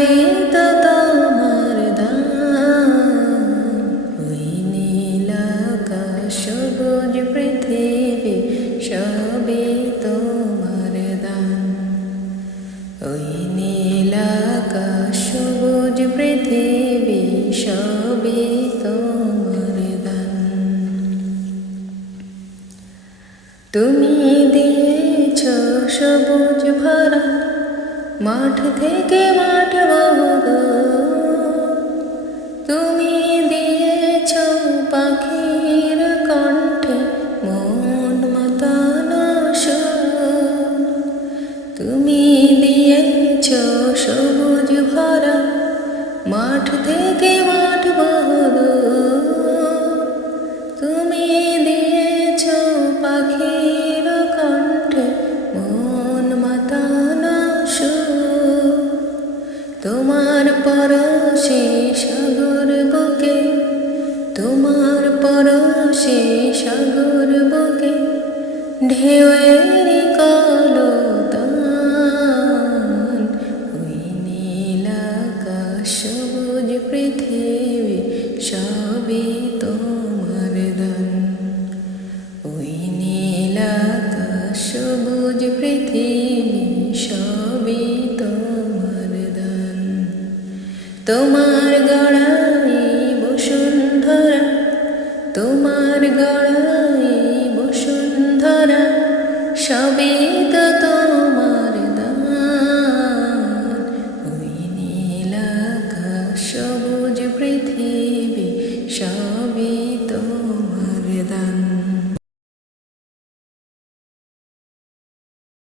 সবই তো তোমার দান। ওই নীল আকাশ সবুজ পৃথিবী সবই তোমার দান। ওই নীল আকাশ সবুজ পৃথিবী সবই তোমার দান। তুমি দিয়েছ সবুজ ভরা মাঠ থেকে মাঠ বহুদূর। তুমি দিয়েছ পাখির কণ্ঠে মন মাতানো সুর। তুমি দিয়েছ সবুজ ভরা মাঠ থেকে মাঠ বহুদূর। তুমি দিয়েছ পাখির কণ্ঠে মন মাতানো সুর। তোমার পরশে সাগর বুকে, তোমার পরশে সাগর বুকে ঢেউয়ের কলতান। ওই নীল আকাশ সবুজ পৃথিবী সবই তোমার দান। ওই নীল আকাশ সবুজ পৃথিবী সবই তোমার দান। তোমার গড়াই বসুন্ধরা, তোমার গড়াই বসুন্ধরা সবই